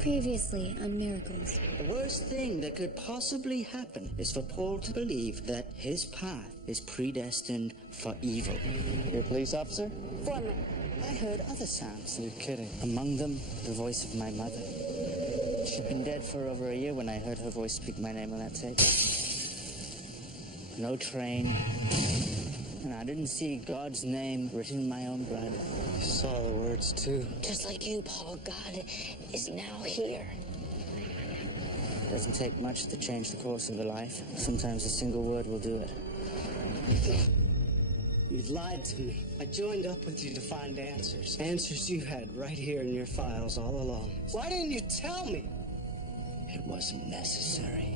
Previously on Miracles. The worst thing that could possibly happen is for Paul to believe that his path is predestined for evil. You're a police officer? Foreman, I heard other sounds. You're kidding. Among them, the voice of my mother. She'd been dead for over a year when I heard her voice speak my name on that tape. No train. And I didn't see God's name written in my own blood. I saw the words, too. Just like you, Paul, God is now here. It doesn't take much to change the course of a life. Sometimes a single word will do it. You've lied to me. I joined up with you to find answers. Answers you had right here in your files all along. Why didn't you tell me? It wasn't necessary.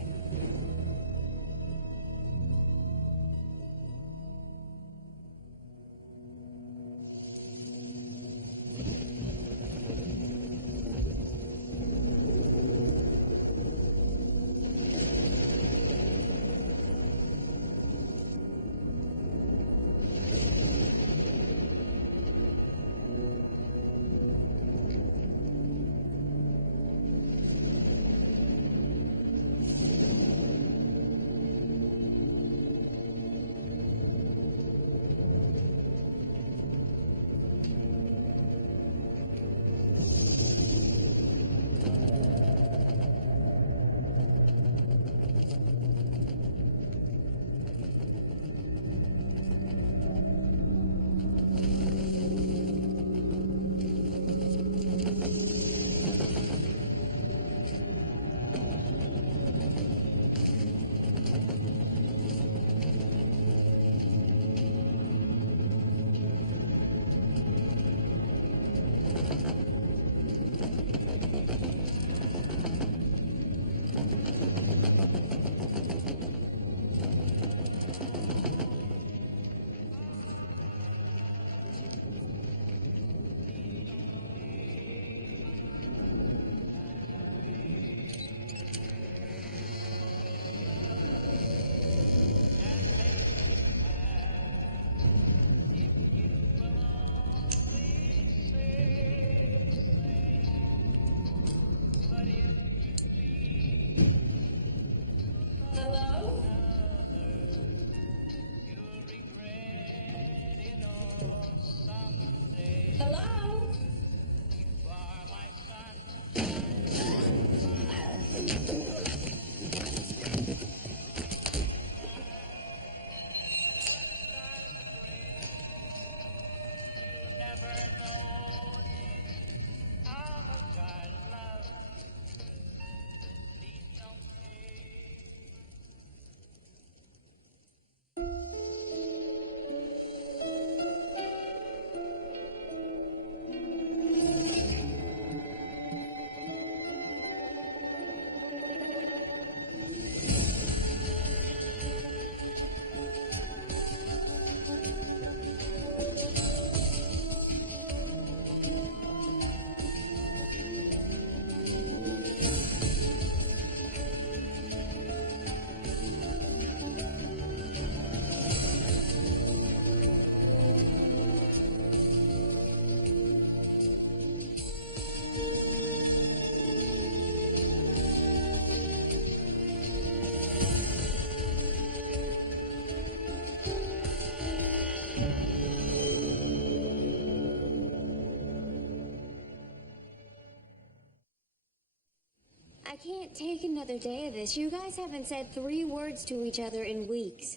I can't take another day of this. You guys haven't said 3 words to each other in weeks.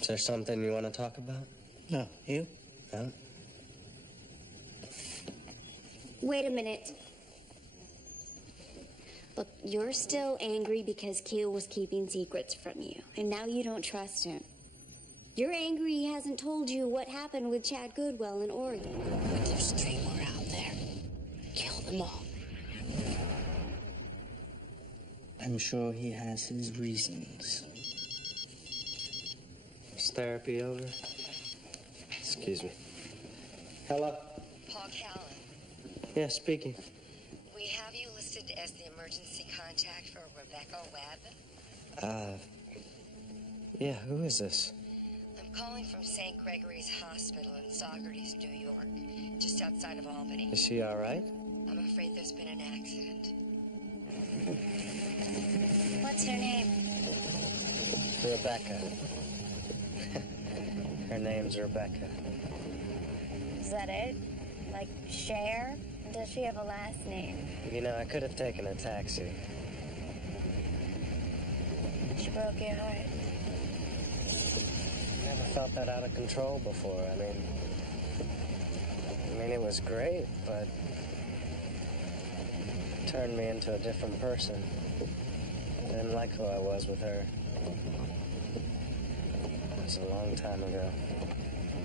Is there something you want to talk about? No, you? No? Wait a minute. Look, you're still angry because Keel was keeping secrets from you, and now you don't trust him. You're angry he hasn't told you what happened with Chad Goodwell in Oregon. But there's 3 more out there. Kill them all. I'm sure he has his reasons. Is therapy over? Excuse me. Hello? Paul Callan, Yeah, speaking. we have you listed as the emergency contact for Rebecca Webb. Yeah, who is this? I'm calling from St. Gregory's Hospital in Saugerties, New York, just outside of Albany. Is she all right? afraid there's been an accident. What's her name? Rebecca. Her name's Rebecca. Is that it? Like Cher? Does she have a last name? You know, I could have taken a taxi. She broke your heart. Never felt that out of control before. I mean, it was great, but it turned me into a different person. I didn't like who I was with her. It was a long time ago.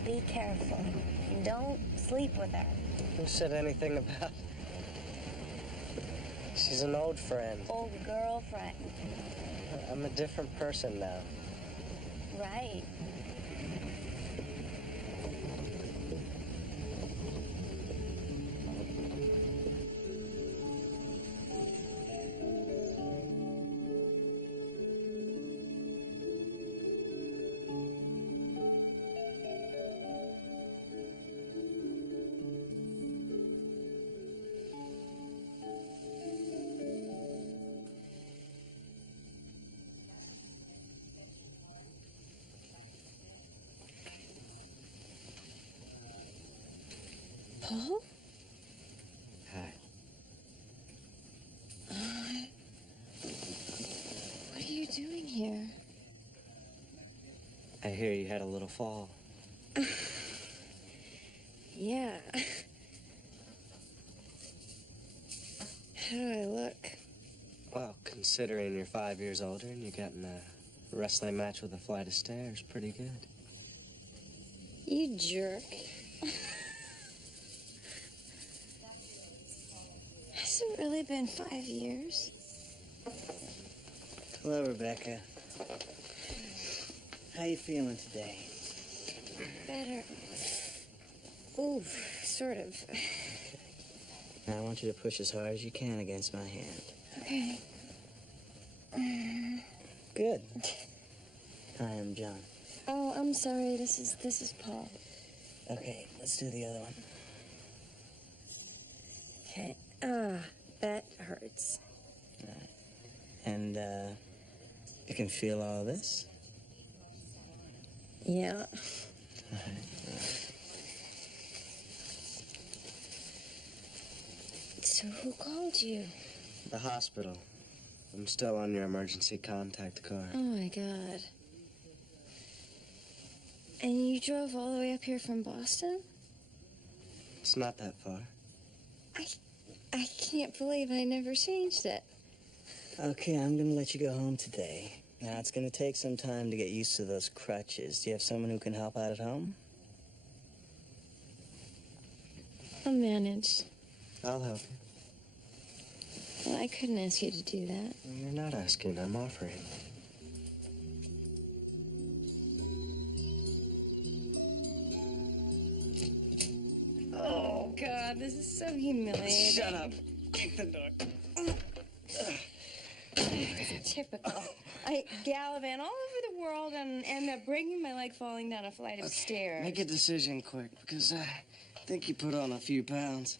Be careful. And don't sleep with her. Who said anything about... She's an old friend. Old girlfriend. I'm a different person now. Right. Paul? Hi. What are you doing here? I hear you had a little fall. Yeah. How do I look? Well, considering you're 5 years older and you got in a wrestling match with a flight of stairs, pretty good. You jerk. Has it really been 5 years? Hello, Rebecca. How you feeling today? Better. Ooh, sort of. Now, I want you to push as hard as you can against my hand. Okay. Good. I am John. Oh, I'm sorry. This is Paul. Okay, let's do the other one. Okay. That hurts. And, you can feel all this? Yeah. So who called you? The hospital. I'm still on your emergency contact card. Oh my God. And you drove all the way up here from Boston? It's not that far. I can't believe I never changed it. Okay, I'm gonna let you go home today. Now, it's gonna take some time to get used to those crutches. Do you have someone who can help out at home? I'll manage. I'll help you. Well, I couldn't ask you to do that. You're not asking, I'm offering. Oh, God, this is so humiliating. Shut up. Kick the door. Typical. I gallivant all over the world and end up breaking my leg falling down a flight of stairs. Make a decision quick, because I think you put on a few pounds.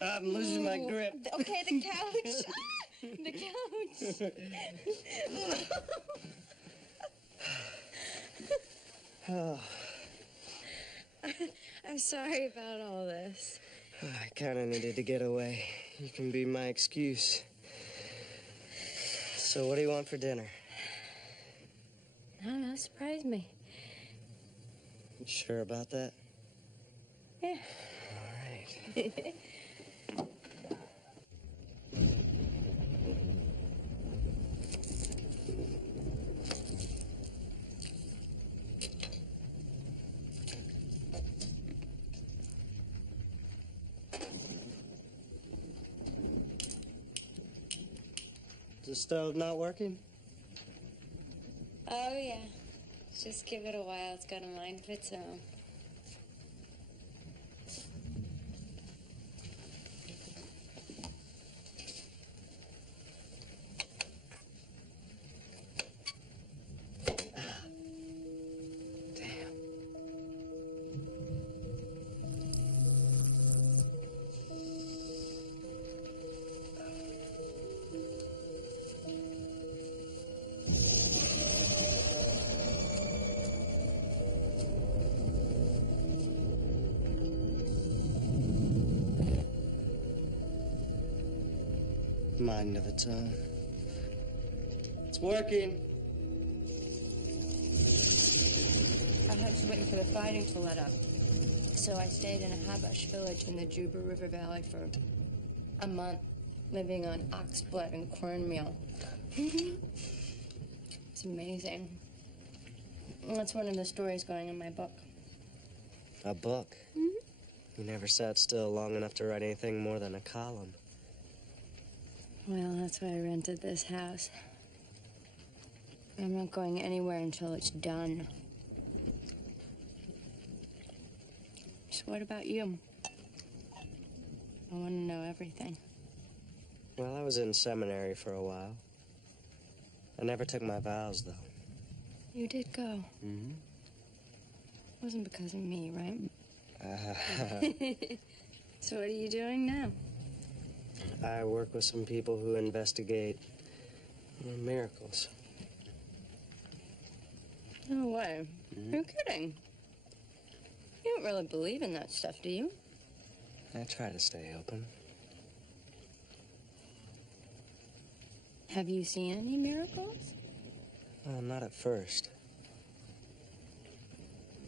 I'm losing my grip. Okay, the couch. The couch. Oh, I'm sorry about all this. I kind of needed to get away. You can be my excuse. So what do you want for dinner? I don't know, surprise me. You sure about that? Yeah. All right. Is the stove not working? Oh, yeah. Just give it a while. It's got a mind of its own. mind of its own. It's working. I was just waiting for the fighting to let up. So I stayed in a Habash village in the Juba River Valley for a month, living on ox blood and cornmeal. It's amazing. That's one of the stories going in my book. A book? Mm-hmm. You never sat still long enough to write anything more than a column. Well, that's why I rented this house. I'm not going anywhere until it's done. So what about you? I want to know everything. Well, I was in seminary for a while. I never took my vows, though. You did go. Mm-hmm. Wasn't because of me, right? Uh, So what are you doing now? I work with some people who investigate miracles. No way. You're kidding. You don't really believe in that stuff, do you? I try to stay open. Have you seen any miracles? Well, not at first.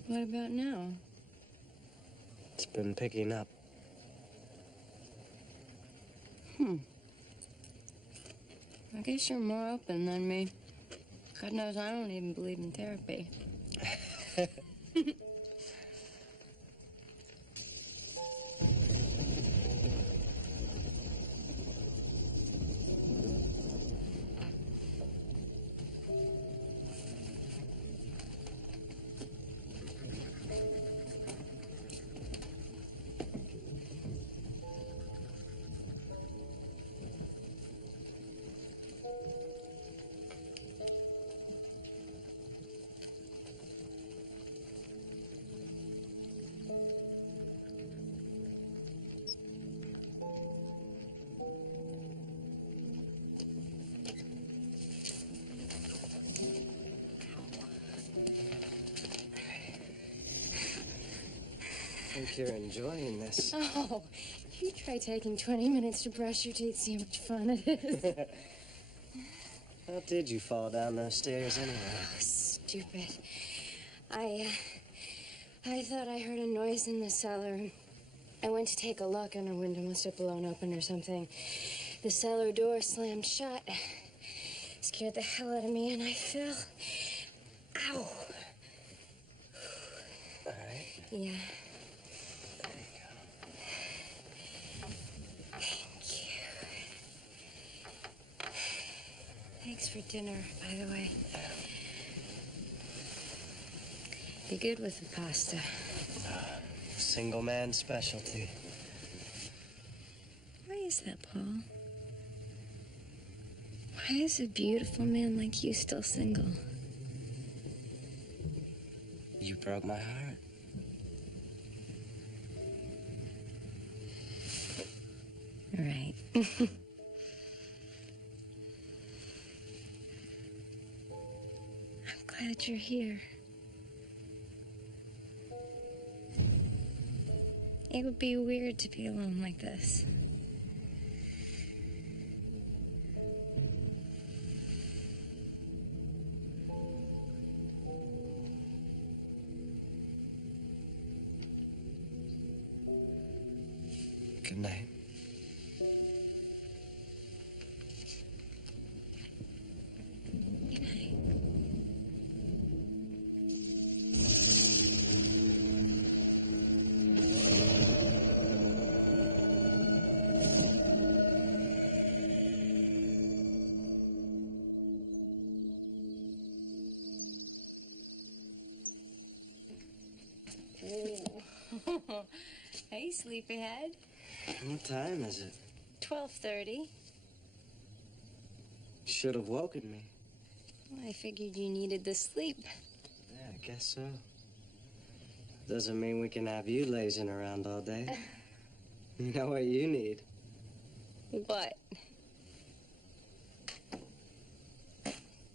What about now? It's been picking up. I guess you're more open than me. God knows I don't even believe in therapy. I think you're enjoying this. Oh, you try taking 20 minutes to brush your teeth, see how much fun it is. How did you fall down those stairs anyway? Stupid. I thought I heard a noise in the cellar. I went to take a look and a window must have blown open or something. The cellar door slammed shut. Scared the hell out of me and I fell. Ow. All right. Yeah. There you go. Thank you. Thanks for dinner, by the way. Be good with the pasta. Single man specialty. Why is that, Paul? Why is a beautiful man like you still single? You broke my heart. Right. I'm glad you're here. It would be weird to be alone like this. Good night. Good night. Hey, sleepyhead. What time is it? 12:30. Should have woken me. Well, I figured you needed the sleep. Yeah, I guess so. Doesn't mean we can have you lazing around all day. You know what you need? What?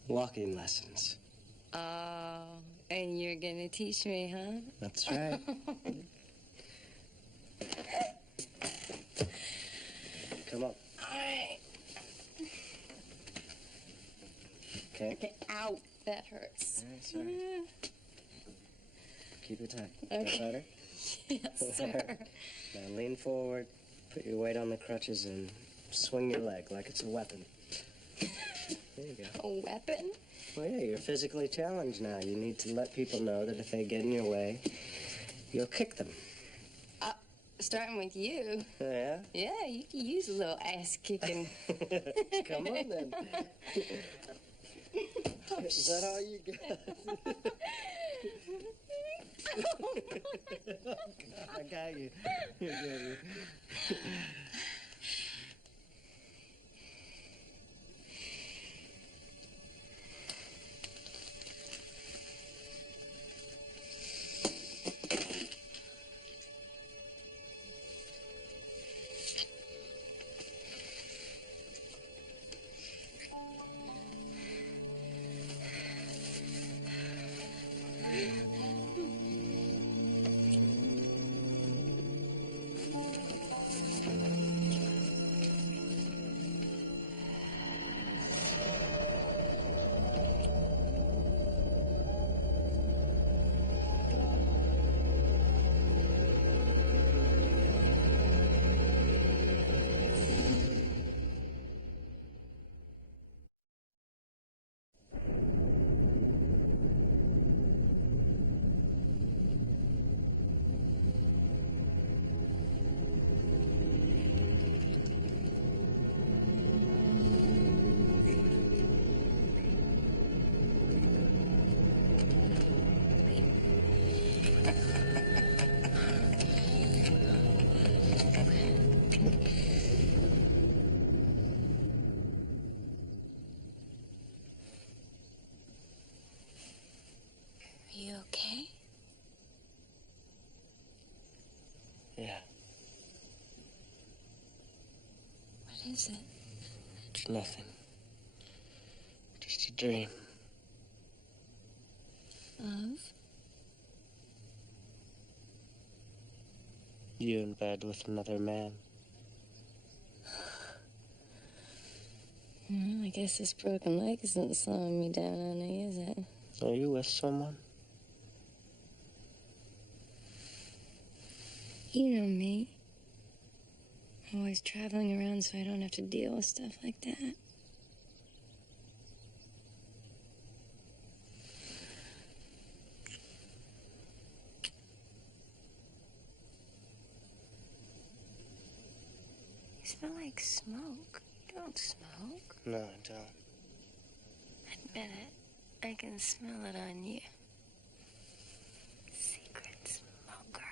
Walking lessons. Oh, and you're gonna teach me, huh? That's right. Come on. All right. That hurts. Sorry. Keep it tight. Okay. That better? Yes, sir. Now lean forward, put your weight on the crutches, and swing your leg like it's a weapon. There you go. A weapon? Well, yeah, you're physically challenged now. You need to let people know that if they get in your way, you'll kick them. Starting with you. Yeah? Yeah, you can use a little ass kicking. Come on, then. Is that all you got? Oh, God, I got you. I got you. Are you okay? Yeah, What is it? it's nothing. Just a dream. Love? You in bed with another man. Well, I guess this broken leg isn't slowing me down any, is it? Are you with someone? You know me. Always traveling around so I don't have to deal with stuff like that. You smell like smoke. You don't smoke. No, I don't. Admit it. I can smell it on you. Secret smoker.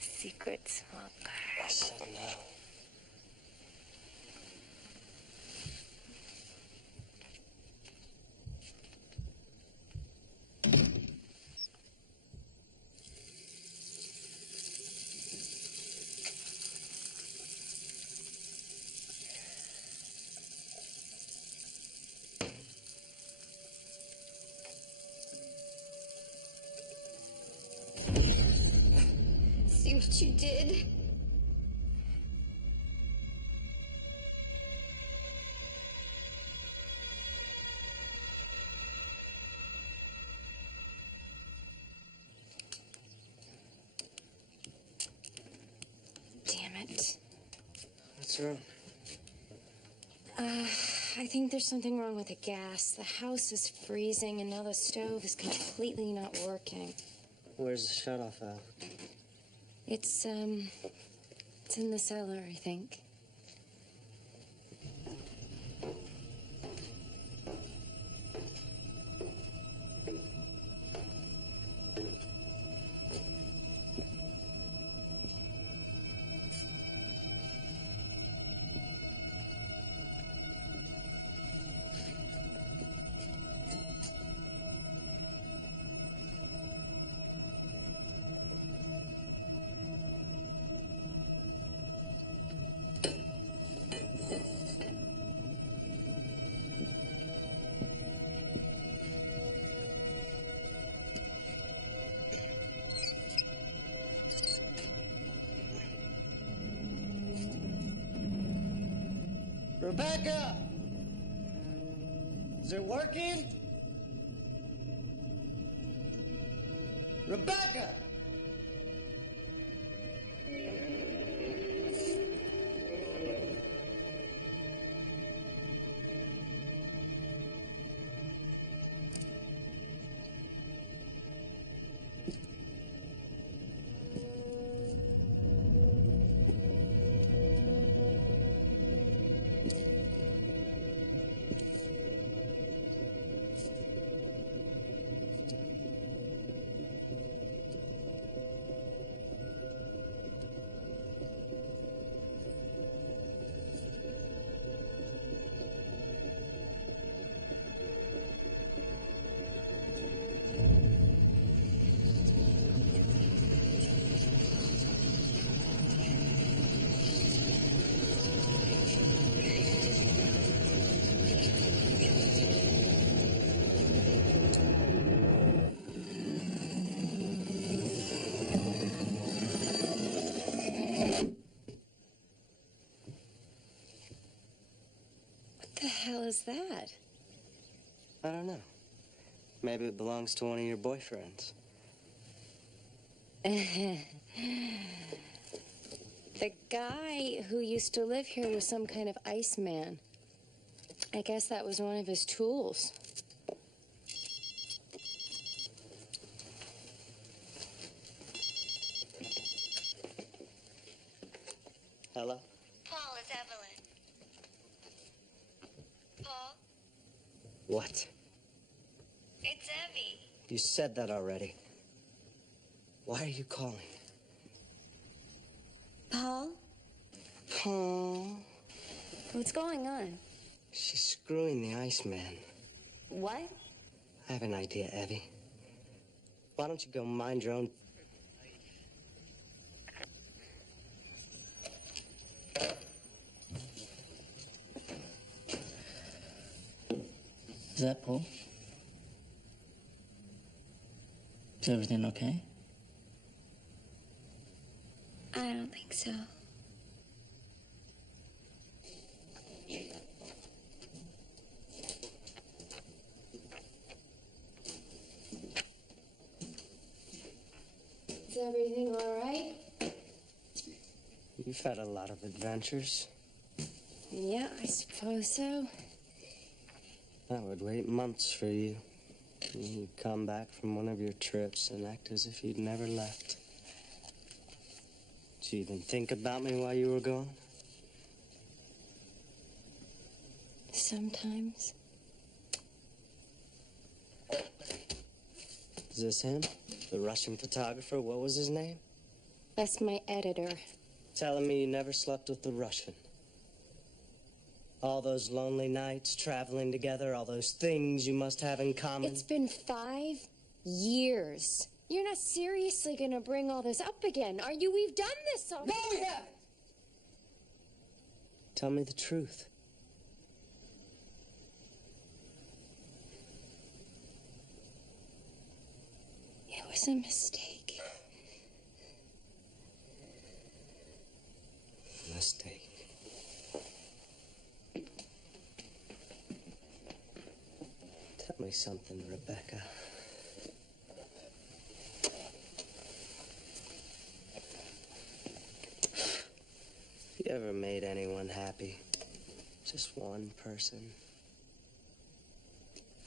Secret smoker. I said no. See what you did? Damn it. What's wrong? I think there's something wrong with the gas. The house is freezing and now the stove is completely not working. Where's the shut-off valve? It's in the cellar, I think. Rebecca! Is it working? Rebecca! What the hell is that? I don't know. Maybe it belongs to one of your boyfriends. The guy who used to live here was some kind of Iceman. I guess that was one of his tools. Hello? Paul, it's Evelyn. Paul, What? it's Evie. You said that already. Why are you calling? Paul, Paul. what's going on? She's screwing the Iceman. What? I have an idea, Evie. Why don't you go mind your own... Is that Paul? Is everything okay? I don't think so. Is everything all right? You've had a lot of adventures. Yeah, I suppose so. I would wait months for you. And you'd come back from one of your trips and act as if you'd never left. Did you even think about me while you were gone? Sometimes. Is this him? The Russian photographer? What was his name? That's my editor. Telling me you never slept with the Russian. All those lonely nights traveling together, all those things you must have in common. It's been 5 years. You're not seriously gonna bring all this up again, are you? We've done this already. No, we haven't! Tell me the truth. It was a mistake. Mistake. Tell me something, Rebecca. Have you ever made anyone happy? Just one person?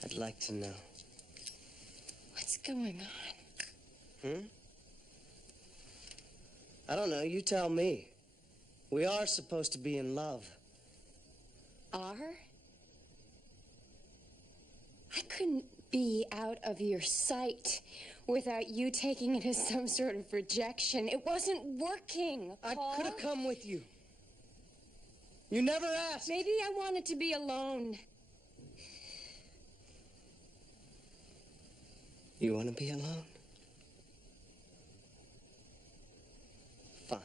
I'd like to know. What's going on? I don't know. You tell me. We are supposed to be in love. Are? I couldn't be out of your sight without you taking it as some sort of rejection. It wasn't working, Paul. I could have come with you. You never asked. Maybe I wanted to be alone. You want to be alone? Fine.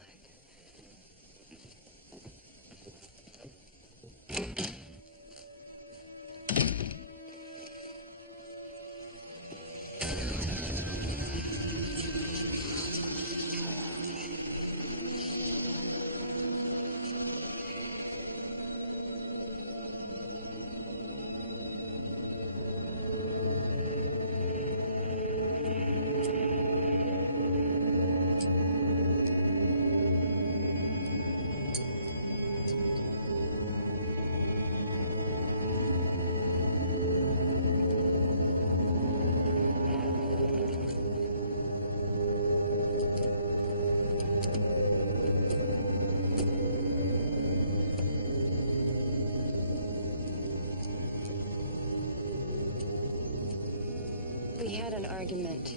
argument.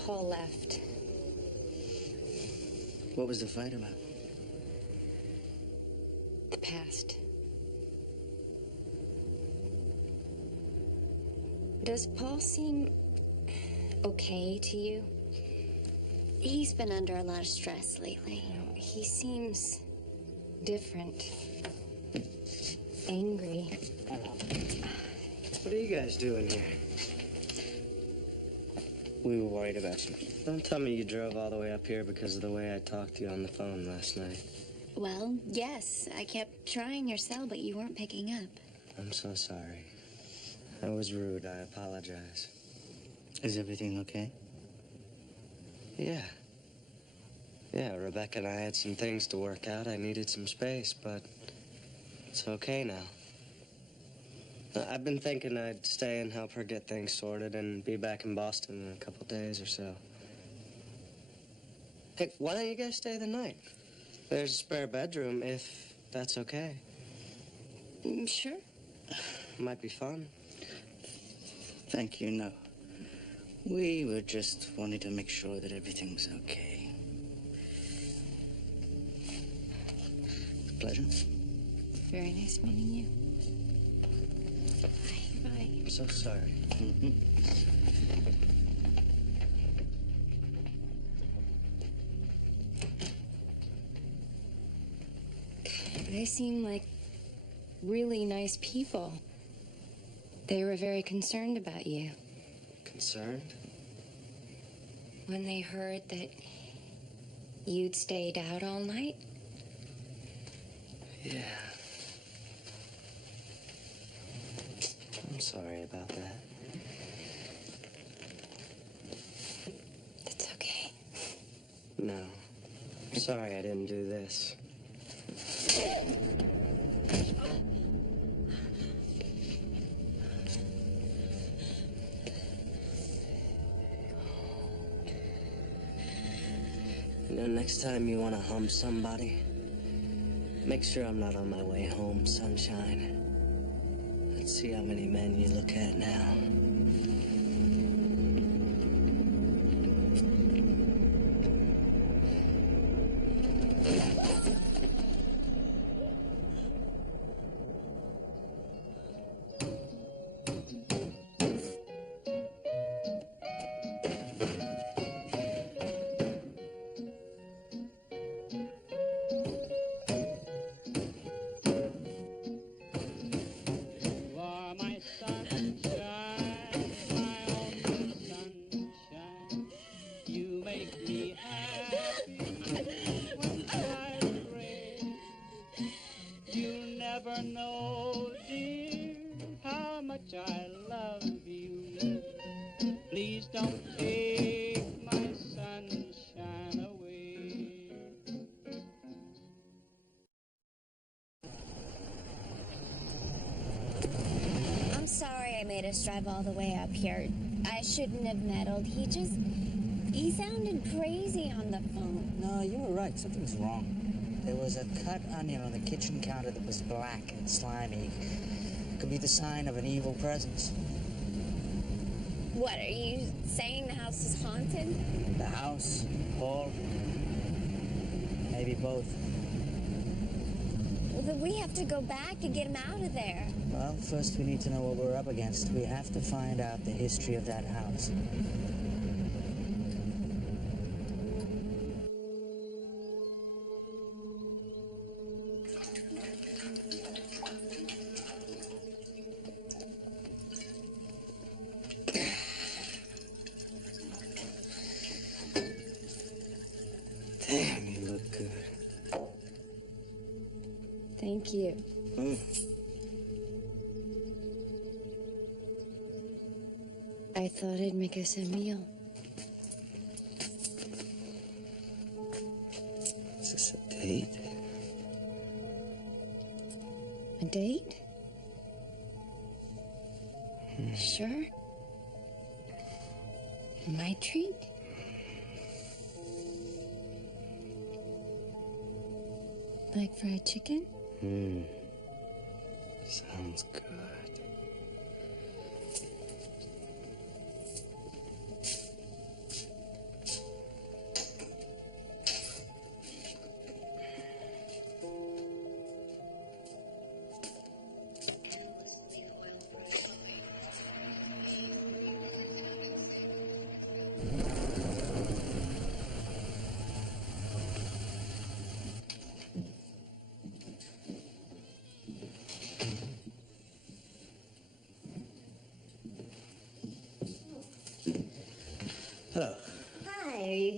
Paul left. What was the fight about? The past. Does Paul seem okay to you? He's been under a lot of stress lately. He seems different. Angry. What are you guys doing here? We were worried about you. Don't tell me you drove all the way up here because of the way I talked to you on the phone last night. Well, yes, I kept trying your cell, but you weren't picking up. I'm so sorry. I was rude. I apologize. Is everything okay? Yeah. Yeah, Rebecca and I had some things to work out. I needed some space, but it's okay now. I've been thinking I'd stay and help her get things sorted and be back in Boston in a couple days or so. Hey, why don't you guys stay the night? There's a spare bedroom, if that's okay. Sure. Might be fun. Thank you, no. We were just wanting to make sure that everything's okay. Pleasure. Very nice meeting you. Bye. I'm so sorry. They seem like really nice people. They were very concerned about you. Concerned? When they heard that you'd stayed out all night? Yeah. I'm sorry about that. That's okay. No. I'm sorry I didn't do this. You know, next time you want to hump somebody, make sure I'm not on my way home, sunshine. Let's see how many men you look at now. I'm sorry I made us drive all the way up here. I shouldn't have meddled. He sounded crazy on the phone. No, you were right. Something's wrong. There was a cut onion on the kitchen counter that was black and slimy. Could be the sign of an evil presence. What, are you saying the house is haunted? The house, Paul, maybe both. Well, then we have to go back and get him out of there. Well, first we need to know what we're up against. We have to find out the history of that house. Damn, you look good. Thank you. I thought I'd make us a meal. Is this a date? A date? Sure. My treat? Like fried chicken? Sounds good.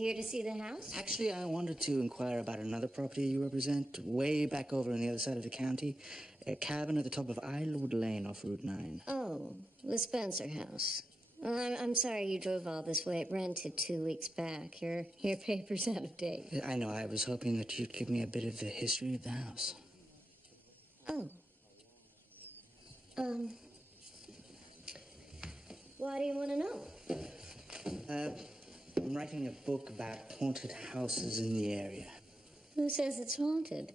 here to see the house? Actually, I wanted to inquire about another property you represent, way back over on the other side of the county. A cabin at the top of Islewood Lane off Route 9. Oh, the Spencer house. Well, I'm sorry you drove all this way. It rented 2 weeks back. Your paper's out of date. I know, I was hoping that you'd give me a bit of the history of the house. Oh. Why do you want to know? I'm writing a book about haunted houses in the area. Who says it's haunted?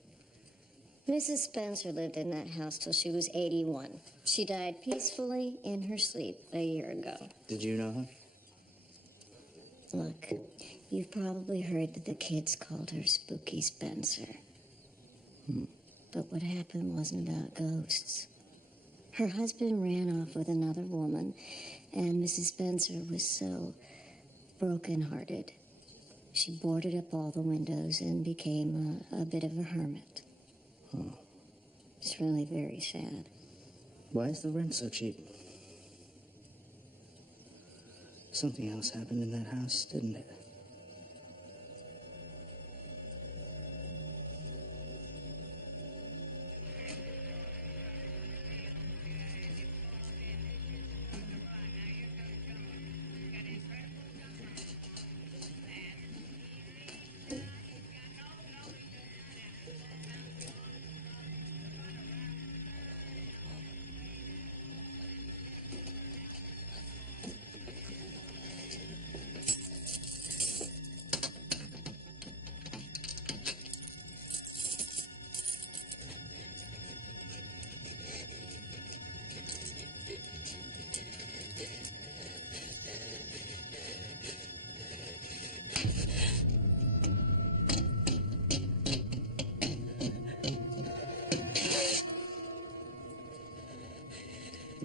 Mrs. Spencer lived in that house till she was 81. She died peacefully in her sleep a year ago. Did you know her? Look, you've probably heard that the kids called her Spooky Spencer. But what happened wasn't about ghosts. Her husband ran off with another woman, and Mrs. Spencer was so broken-hearted. She boarded up all the windows and became a bit of a hermit. Oh. It's really very sad. Why is the rent so cheap? Something else happened in that house, didn't it?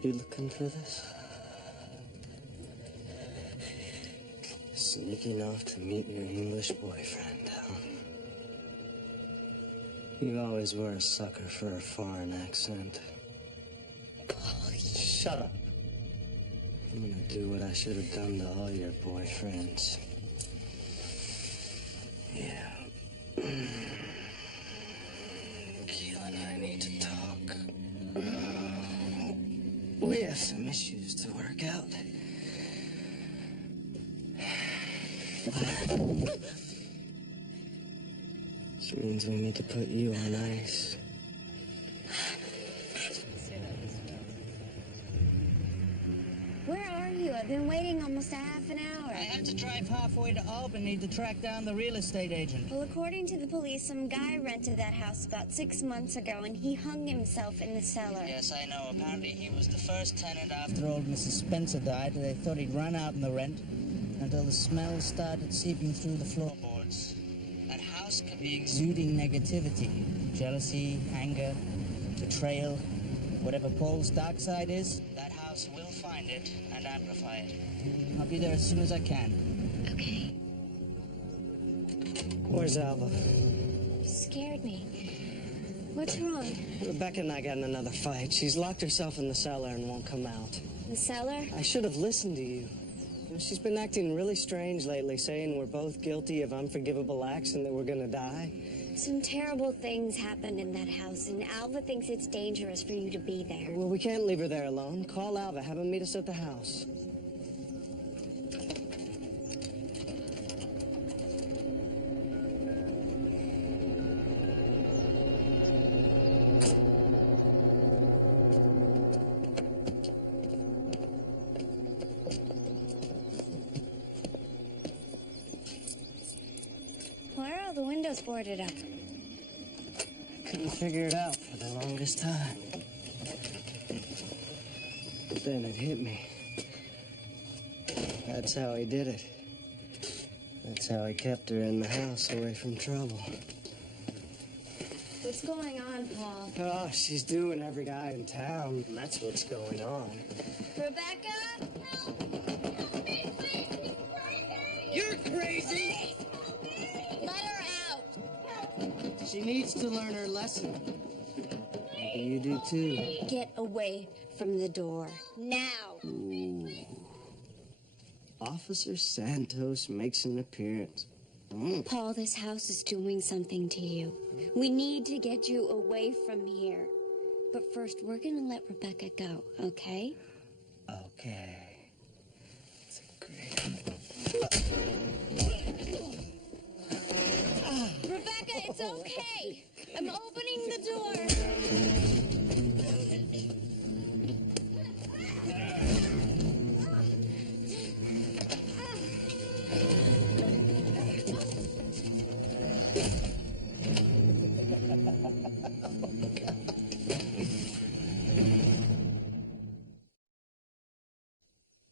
You looking for this? Sneaking off to meet your English boyfriend, huh? You always were a sucker for a foreign accent. Shut up. I'm gonna do what I should have done to all your boyfriends. Yeah. Keel and I need to talk. We have some issues to work out. Which means we need to put you on ice. Where are you? I've been waiting almost a half an hour. I had to drive halfway to Albany to track down the real estate agent. Well, according to the police, some guy rented that house about 6 months ago, and he hung himself in the cellar. Yes, I know. Apparently he was the first tenant after old Mrs. Spencer died. They thought he'd run out in the rent until the smell started seeping through the floorboards. That house could be exuding negativity, jealousy, anger, betrayal. Whatever Paul's dark side is, that house will find it and amplify it. I'll be there as soon as I can. Okay. Where's Alva? You scared me. What's wrong? Rebecca and I got in another fight. She's locked herself in the cellar and won't come out. The cellar? I should have listened to you. She's been acting really strange lately, saying we're both guilty of unforgivable acts and that we're gonna die. Some terrible things happened in that house, and Alva thinks it's dangerous for you to be there. Well, we can't leave her there alone. Call Alva, have him meet us at the house. Why are all the windows boarded up? Couldn't figure it out for the longest time. But then it hit me. That's how he did it. That's how he kept her in the house away from trouble. What's going on, Paul? Oh, she's doing every guy in town. That's what's going on. Rebecca? Help me, please! She's crazy! You're crazy! Let her out! She needs to learn her lesson. Maybe you do too. Get away from the door. Now! Ooh. Officer Santos makes an appearance. Paul, this house is doing something to you. We need to get you away from here. But first, we're gonna let Rebecca go, okay? Okay. That's a great... Rebecca, it's okay. I'm opening the door.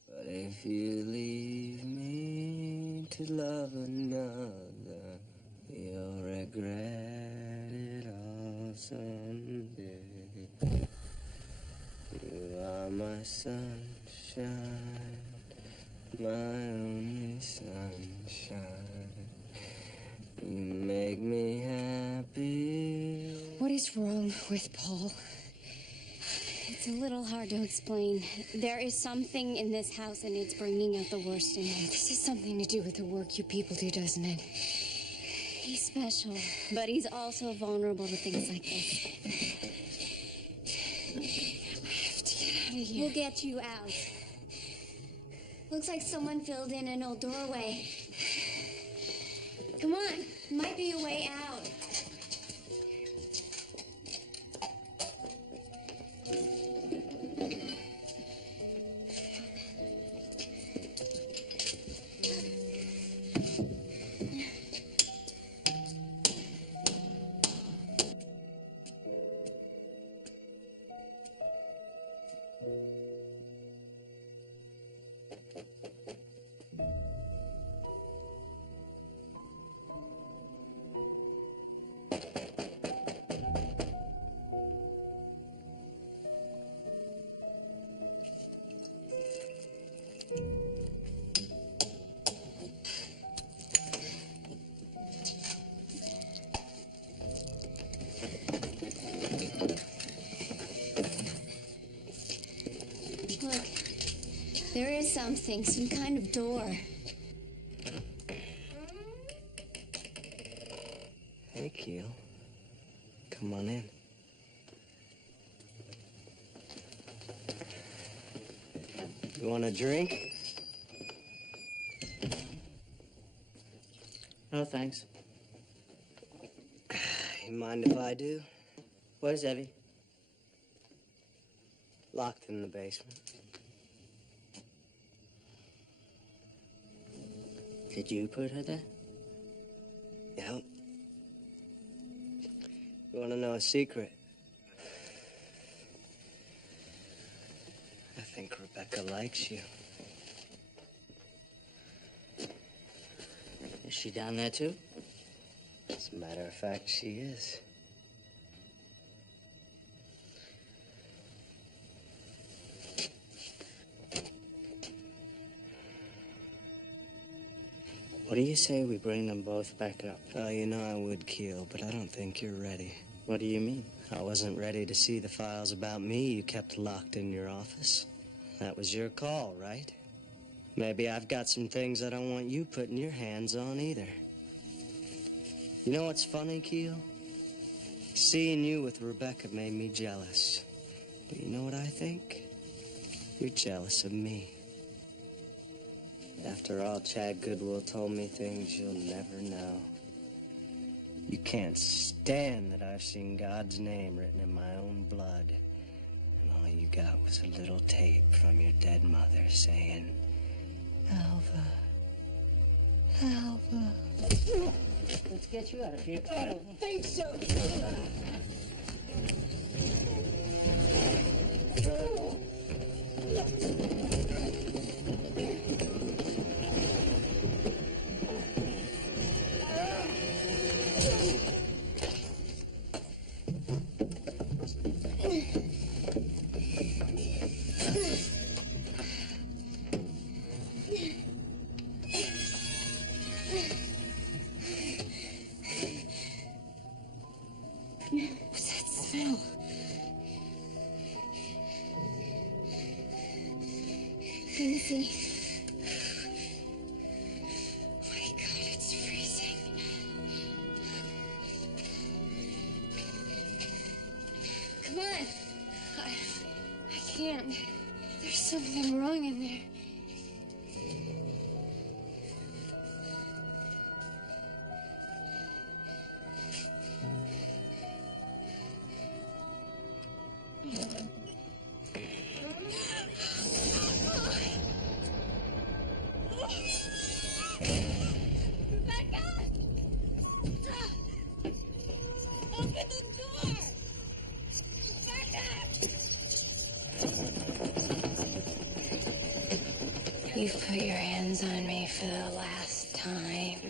But if you leave me to love another, you'll regret it all someday. You are my sunshine, my only sunshine. You make me happy. What is wrong with Paul? It's a little hard to explain. There is something in this house and it's bringing out the worst in him. This has something to do with the work you people do, doesn't it? He's special, but he's also vulnerable to things like this. I have to get out of here. We'll get you out. Looks like someone filled in an old doorway. Come on, might be a way out. Look, there is something, some kind of door. Hey, Keel. Come on in. You want a drink? No, thanks. You mind if I do? Where's Evie? Locked in the basement. Did you put her there? Yep. You want to know a secret? I think Rebecca likes you. Is she down there too? As a matter of fact, she is. What do you say we bring them both back up? Oh, you know I would, Keel, but I don't think you're ready. What do you mean? I wasn't ready to see the files about me you kept locked in your office. That was your call, right? Maybe I've got some things I don't want you putting your hands on either. You know what's funny, Keel? Seeing you with Rebecca made me jealous. But you know what I think? You're jealous of me. After all, Chad Goodwill told me things you'll never know. You can't stand that I've seen God's name written in my own blood. And all you got was a little tape from your dead mother saying, Alva, Alva. Let's get you out of here. I don't think so. What's that smell? Can you see? Oh my God, it's freezing. on. There's something wrong in there. You've put your hands on me for the last time.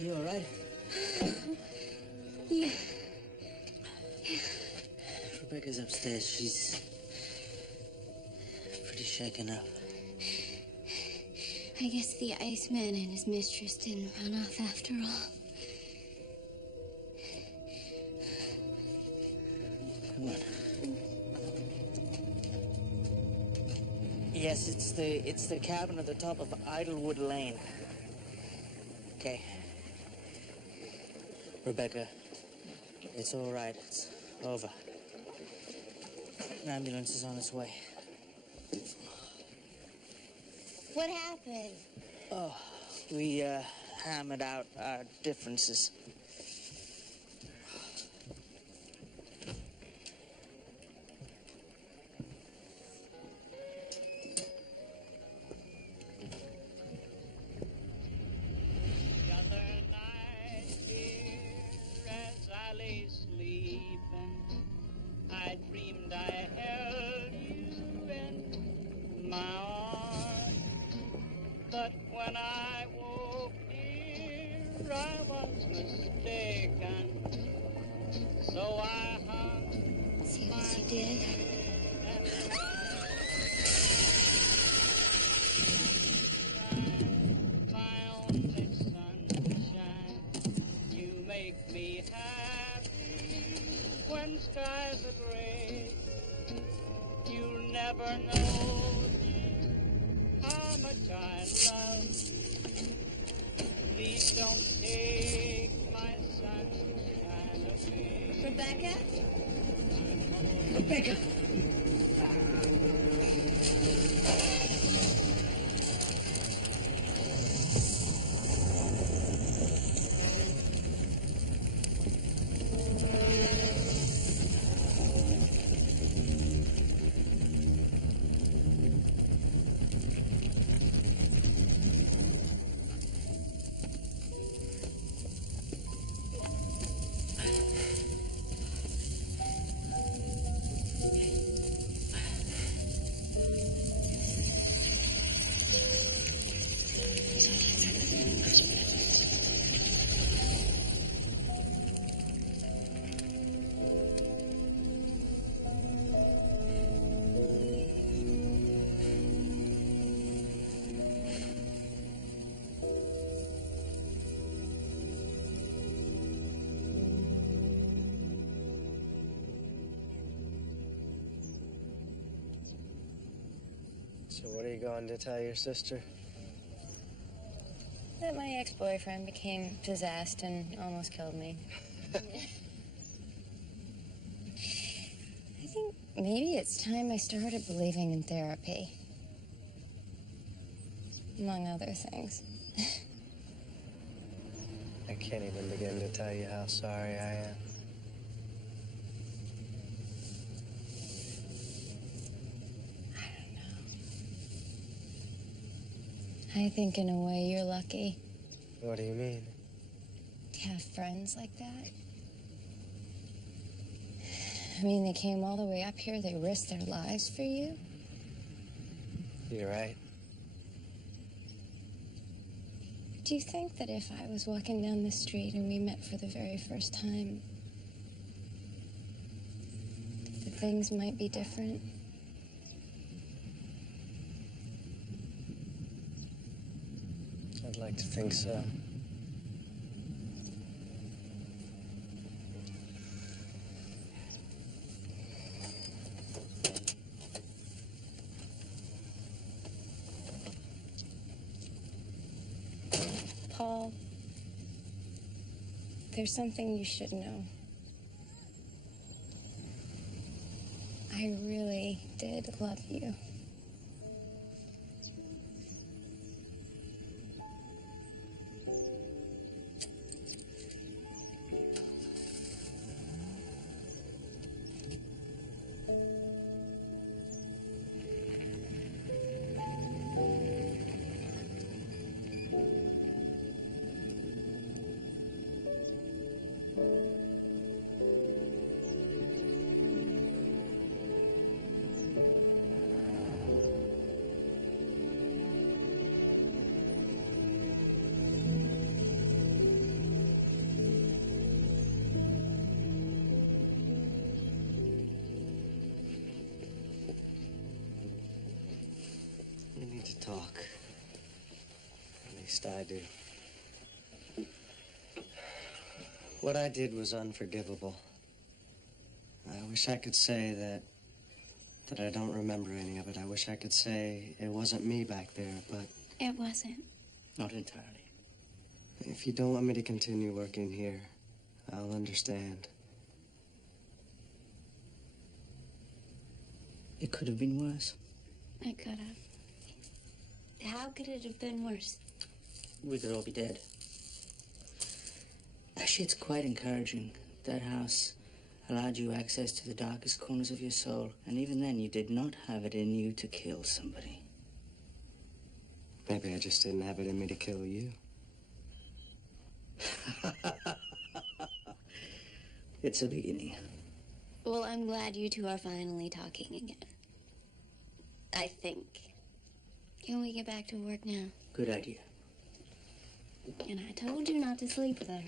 You all right? Yeah. Rebecca's upstairs. She's pretty shaken up. I guess the Iceman and his mistress didn't run off after all. Come on. Yes, it's the cabin at the top of Idlewood Lane. Okay. Rebecca, it's all right. It's over. An ambulance is on its way. What happened? Oh, we hammered out our differences. See what you did? Skies are gray. You'll never know how much I love you. Please don't take my sunshine away. Rebecca? Rebecca! So what are you going to tell your sister? That my ex-boyfriend became possessed and almost killed me. I think maybe it's time I started believing in therapy. Among other things. I can't even begin to tell you how sorry I am. I think in a way you're lucky What do you mean? to have friends like that. I mean, they came all the way up here, they risked their lives for you. You're right. Do you think that if I was walking down the street and we met for the very first time, that things might be different? I'd like to think so. Paul, there's something you should know. I really did love you. We need to talk. At least I do. What I did was unforgivable. I wish I could say that I don't remember any of it. I wish I could say it wasn't me back there, but It wasn't. Not entirely. if you don't want me to continue working here, I'll understand. It could have been worse. I could have. How could it have been worse? We could all be dead. Actually, it's quite encouraging. That house allowed you access to the darkest corners of your soul, and even then you did not have it in you to kill somebody. Maybe I just didn't have it in me to kill you. It's a beginning. Well, I'm glad you two are finally talking again. I think. Can we get back to work now? Good idea. And I told you not to sleep there.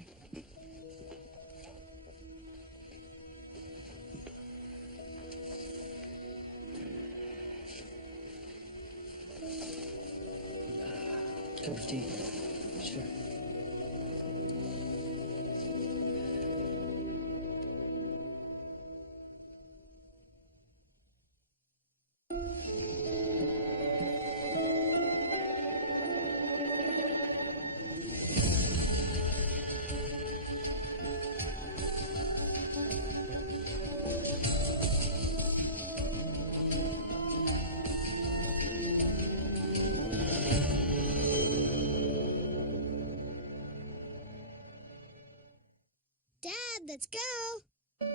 Cup of tea. Sure. Dad, let's go.